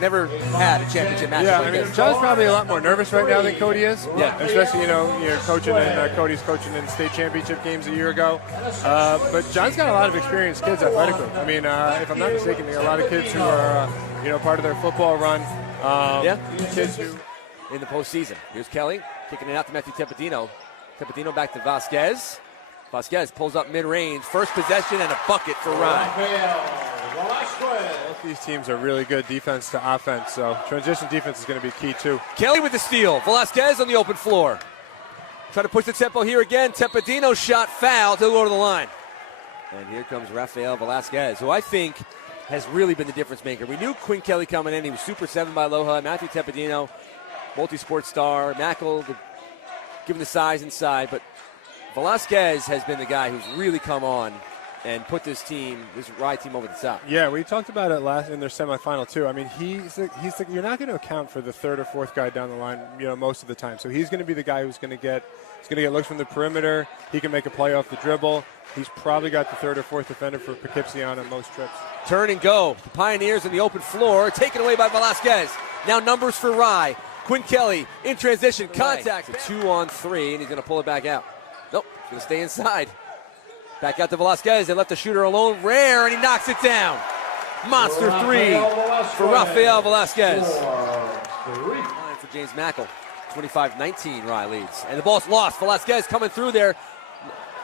never had a championship match. Yeah, like I mean, this. John's probably a lot more nervous right now than Cody is. Yeah. Especially, you're coaching in, Cody's coaching in state championship games a year ago. But John's got a lot of experienced kids athletically. I mean, if I'm not mistaken, they got a lot of kids who are, part of their football run. Kids who... In the postseason. Here's Kelly kicking it out to Matthew Tepedino. Tepedino back to Velasquez. Velasquez pulls up mid-range. First possession and a bucket for Rye. Both these teams are really good defense to offense, so transition defense is going to be key too. Kelly with the steal. Velasquez on the open floor. Trying to push the tempo here again. Tepedino shot fouled. He'll go to the line. And here comes Rafael Velasquez, who I think has really been the difference maker. We knew Quinn Kelly coming in. He was Super 7 by Aloha. Matthew Tepedino, multi-sport star. Mackel, given the size inside. But Velasquez has been the guy who's really come on and put this Rye team over the top. Yeah, we talked about it last in their semifinal too. I mean, you're not going to account for the third or fourth guy down the line, most of the time. So he's going to be the guy who's going to get looks from the perimeter. He can make a play off the dribble. He's probably got the third or fourth defender for Poughkeepsie on most trips. Turn and go. The Pioneers in the open floor, taken away by Velasquez. Now numbers for Rye. Quinn Kelly in transition, contact. A 2-on-3, and he's going to pull it back out. Nope, he's going to stay inside. Back out to Velasquez. They left the shooter alone. Rare, and he knocks it down. Monster three for Rafael Velasquez. Line for James Mackel. 25-19, Rye leads. And the ball's lost. Velasquez coming through there.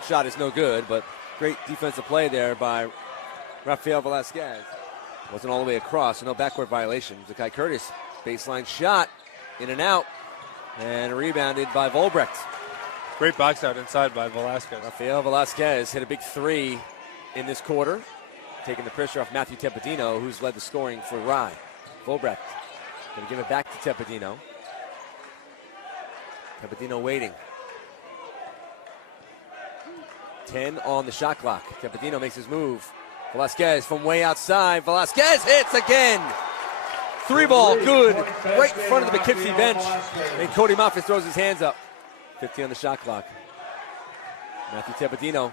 Shot is no good, but great defensive play there by Rafael Velasquez. Wasn't all the way across, so no backcourt violation. Zakai Curtis, baseline shot, in and out, and rebounded by Volbrecht. Great box out inside by Velasquez. Rafael Velasquez hit a big three in this quarter, taking the pressure off Matthew Tepedino, who's led the scoring for Rye. Volbrecht going to give it back to Tepedino. Tepedino waiting. 10 on the shot clock. Tepedino makes his move. Velasquez from way outside. Velasquez hits again. Three ball, good. Right in front of the Poughkeepsie bench. And Cody Moffitt throws his hands up. 15 on the shot clock. Matthew Tepedino,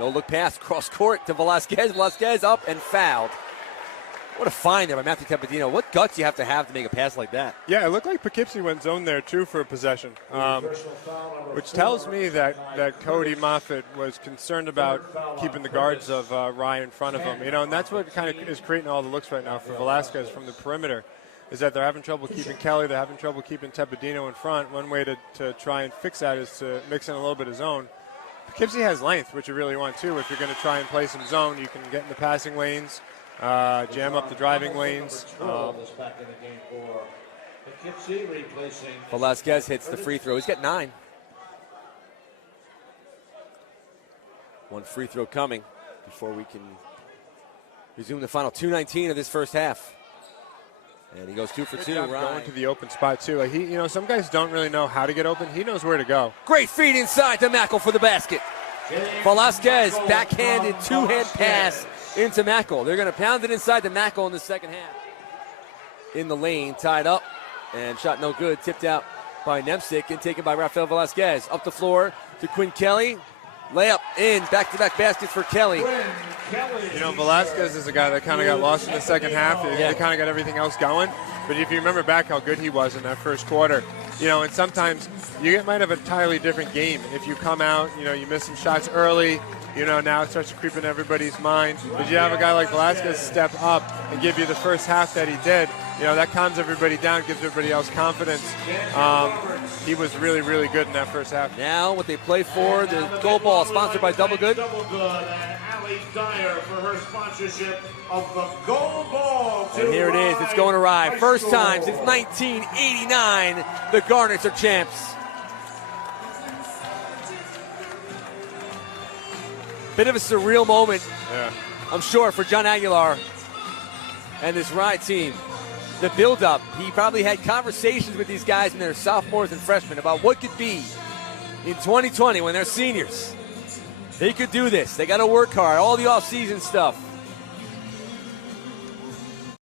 no look pass, cross court to Velasquez. Velasquez up and fouled. What a find there by Matthew Tepedino. What guts you have to make a pass like that. Yeah, it looked like Poughkeepsie went zone there too for a possession, which tells me that Cody Moffitt was concerned about keeping the guards of Rye in front of him. And that's what kind of is creating all the looks right now for Velasquez from the perimeter. Is that they're having trouble keeping Kelly, they're having trouble keeping Tepedino in front. One way to try and fix that is to mix in a little bit of zone. Poughkeepsie has length, which you really want too. If you're going to try and play some zone, you can get in the passing lanes, jam up the driving lanes. Velasquez hits the free throw. He's got 9. One free throw coming before we can resume the final 2:19 of this first half. And he goes 2 for 2. Going to the open spot too. Like some guys don't really know how to get open. He knows where to go. Great feed inside to Mackel for the basket. Velasquez backhanded two-hand pass into Mackel. They're going to pound it inside to Mackel in the second half. In the lane, tied up, and shot no good. Tipped out by Nemsic and taken by Rafael Velasquez. Up the floor to Quinn Kelly. Layup in, back-to-back baskets for Kelly. Velasquez is a guy that kind of got lost in the second half. They kind of got everything else going. But if you remember back how good he was in that first quarter, and sometimes you might have a entirely different game. If you come out, you miss some shots early, now it starts to creep in everybody's mind. But you have a guy like Velasquez step up and give you the first half that he did. That calms everybody down, gives everybody else confidence. He was really, really good in that first half. Now what they play for, the goal ball sponsored by Double Good. Dyer for her sponsorship of the gold ball. And here it is. It's going to Rye. First time since 1989, the Garnets are champs. Bit of a surreal moment, I'm sure, for John Aguilar and this Rye team. The build-up, he probably had conversations with these guys when they're sophomores and freshmen about what could be in 2020 when they're seniors. They could do this. They got to work hard, all the off-season stuff.